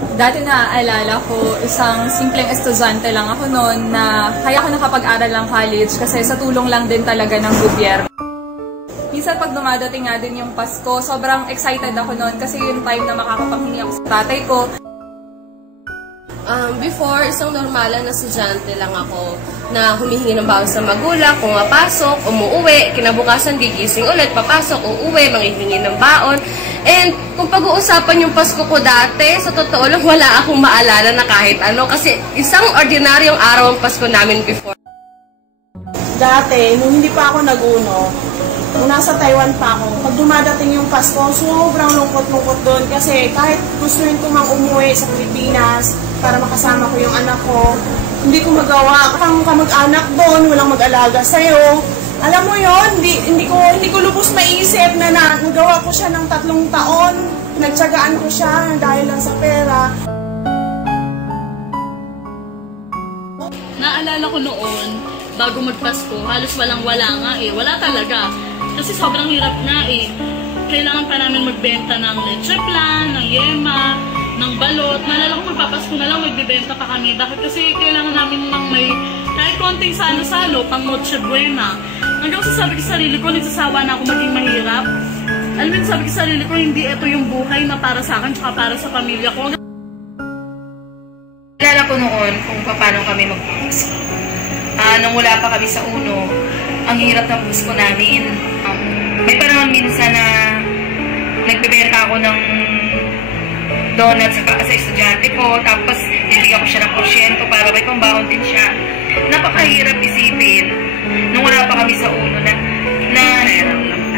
Dati naaalala ko, isang simpleng estudyante lang ako noon na kaya ako nakapag-aral ng college kasi sa tulong lang din talaga ng gobyerno. Minsan pag dumadating nga din yung Pasko, sobrang excited ako noon kasi yung time na makakapanghingi ako sa tatay ko. Before, isang normalan na estudyante lang ako na humihingi ng baon sa magulang, pumapasok, umuuwi, kinabukasan gigising ulit, papasok, uuwi, manghihingi ng baon. And kung pag-uusapan yung Pasko ko dati, sa totoo lang wala akong maalala na kahit ano kasi isang ordinaryong araw ang Pasko namin before. Dati, nung hindi pa ako nag-uno, nung nasa Taiwan pa ako, pag dumadating yung Pasko, sobrang lungkot-lungkot doon kasi kahit gustuin ko mang umuwi sa Pilipinas para makasama ko yung anak ko, hindi ko magawa. Kang kamag-anak doon, walang mag-alaga sa'yo. Alam mo yon, hindi ko lubos maisip na nagawa ko siya ng 3 taon. Nagtsagaan ko siya dahil lang sa pera. Naalala ko noon, bago magpasko, halos walang-wala nga eh. Wala talaga. Kasi sobrang hirap nga eh. Kailangan pa namin magbenta ng leche plan, ng yema, ng balot. Naalala ko magpapasko na lang, magbibenta pa kami. Bakit? Kasi kailangan namin ng may kahit konting salo-salo, pang Noche Buena. Hanggang sabi ko sa sarili ko, nagsasawa na ako maging mahirap. Alam mo, sabi ko sa sarili ko, hindi ito yung buhay na para sa akin, tsaka para sa pamilya ko. Naalala ko noon kung paano kami magpapasko. Nung wala pa kami sa uno, ang hirap ng Pasko namin. May panahon minsan na nagbebenta ako ng donuts sa estudyante ko, tapos nilagyan ko siya ng porsyento para may pambahon din siya. Napakahirap isipin nung wala pa kami sa uno na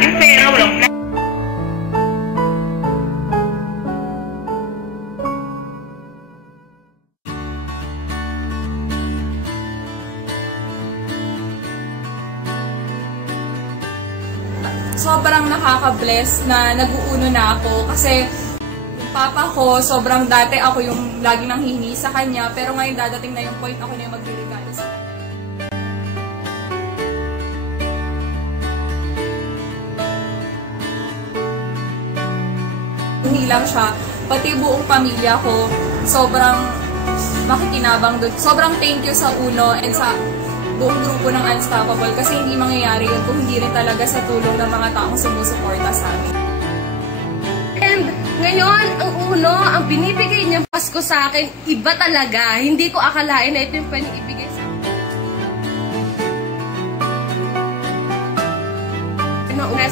yung pera walang plan. Sobrang nakaka-bless na nag-uuno na ako kasi yung papa ko, sobrang dati ako yung lagi nang hihingi sa kanya, pero ngayon dadating na yung point ako na yung magre-regalo sa kanya. Hindi lang siya, pati buong pamilya ko, sobrang makikinabang doon. Sobrang thank you sa UNO and sa buong grupo ng Unstoppable kasi hindi mangyayari yun kung hindi rin talaga sa tulong ng mga taong sumusuporta sa amin. And ngayon, ang UNO, ang binibigay niyang Pasko sa akin, iba talaga. Hindi ko akalain na ito yung pwedeng ibigay sa akin.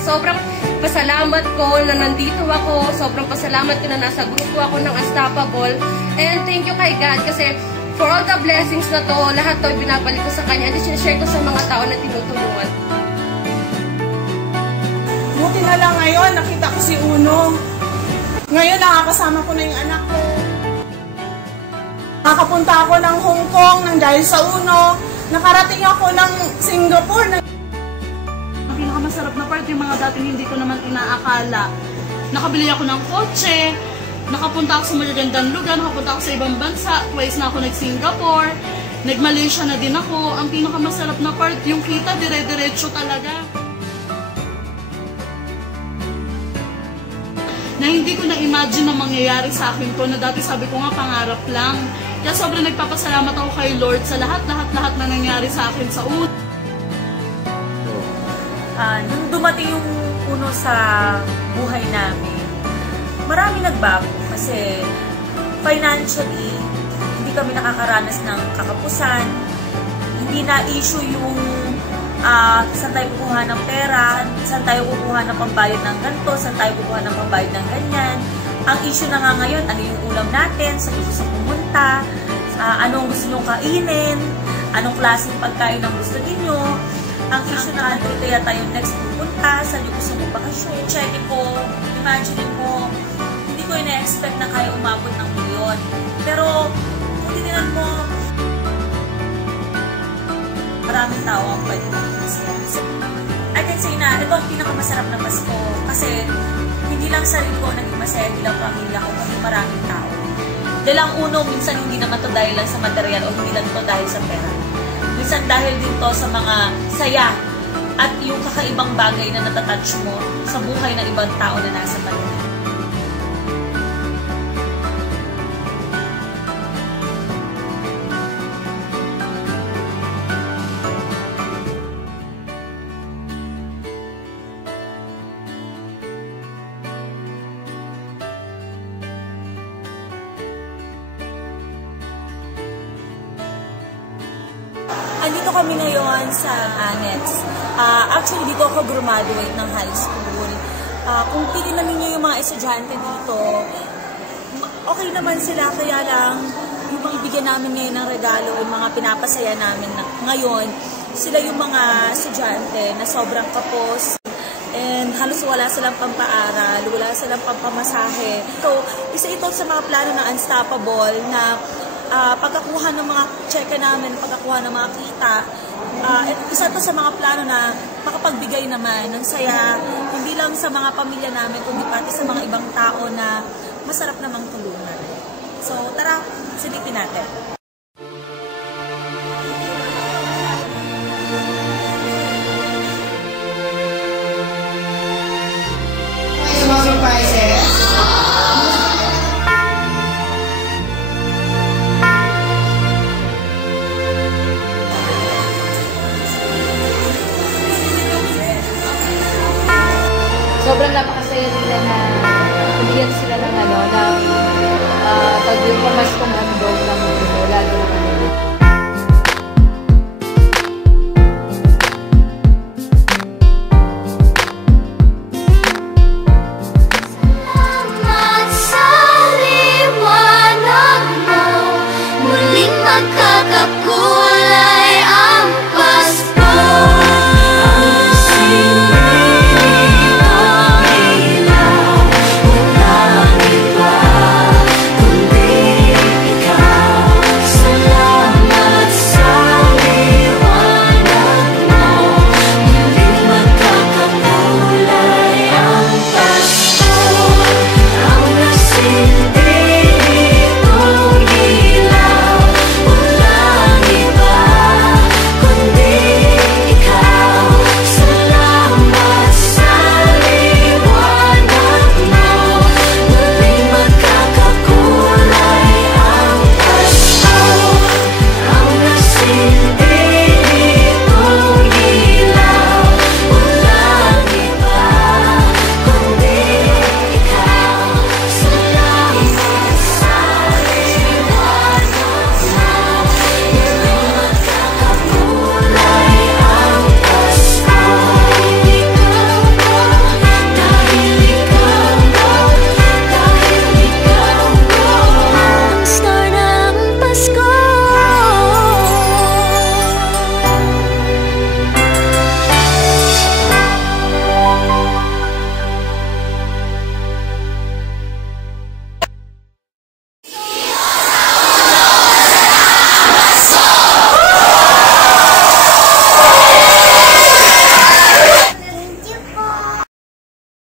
Sobrang pasalamat ko na nandito ako. Sobrang pasalamat ko na nasa grupo ako ng Unstoppable. And thank you kay God kasi for all the blessings na to, lahat to binabalik ko sa kanya at sinishare ko sa mga tao na tinutulungan. Buti na lang ngayon, nakita ko si Uno. Ngayon, nakakasama ko na yung anak ko. Nakapunta ako ng Hong Kong nang dahil sa Uno. Nakarating ako ng Singapore. Ang pinakamasarap na part, yung mga dating hindi ko naman inaakala. Nakabili ako ng kotse, nakapunta ako sa magagandang lugar, nakapunta ako sa ibang bansa, twice na ako nag-Singapore, nag-Malaysia na din ako. Ang pinakamasarap na part, yung kita, dire-diretso talaga. Na hindi ko na-imagine na mangyayari sa akin to, na dati sabi ko nga pangarap lang. Kaya sobrang nagpapasalamat ako kay Lord sa lahat na nangyari sa akin sa UNO. Nung dumating yung UNO sa buhay namin, marami nagbago kasi financially, hindi kami nakakaranas ng kakapusan, hindi na issue yung saan tayo kukuha ng pera, saan tayo kukuha ng pambayad ng ganito, saan tayo kukuha ng pambayad ng ganyan. Ang issue na nga ngayon, ano yung ulam natin, sa gusto sa pumunta, anong gusto nyo kainin, anong klaseng pagkain ang gusto ninyo. Ang issue na ano, kaya tayo next pupunta, saan yung gusto mong bakasyon. Check po, imagine mo, hindi ko ina-expect na kaya umabot ng milyon. Pero, kung tininan mo, maraming tao ang pwede mag-masaya. I can say na, ito ang pinakamasarap na Pasko. Kasi, hindi lang sarili ko naging masaya, hindi lang pamilya ko, kundi maraming tao. Dahil ang UNO, minsan hindi naman to dahil lang sa material o hindi lang to dahil sa pera. Minsan dahil din to sa mga saya at yung kakaibang bagay na natatouch mo sa buhay ng ibang tao na nasa paligid. Nandito kami ngayon sa Annex. Actually, dito ako graduate ng high school. Kung titignan ninyo yung mga estudyante dito, okay naman sila, kaya lang yung mga ibigyan namin ngayon ng regalo, yung mga pinapasaya namin ngayon, sila yung mga estudyante na sobrang kapos and halos wala silang pampaaral, wala silang pampamasahe. So, isa ito sa mga plano ng Unstoppable na pagkakuha ng mga cheque namin, pagkakuha ng mga kita, isa ito sa mga plano na makapagbigay naman ng saya, hindi lang sa mga pamilya namin, kundi pati sa mga ibang tao na masarap namang tulungan. So, tara, silipin natin.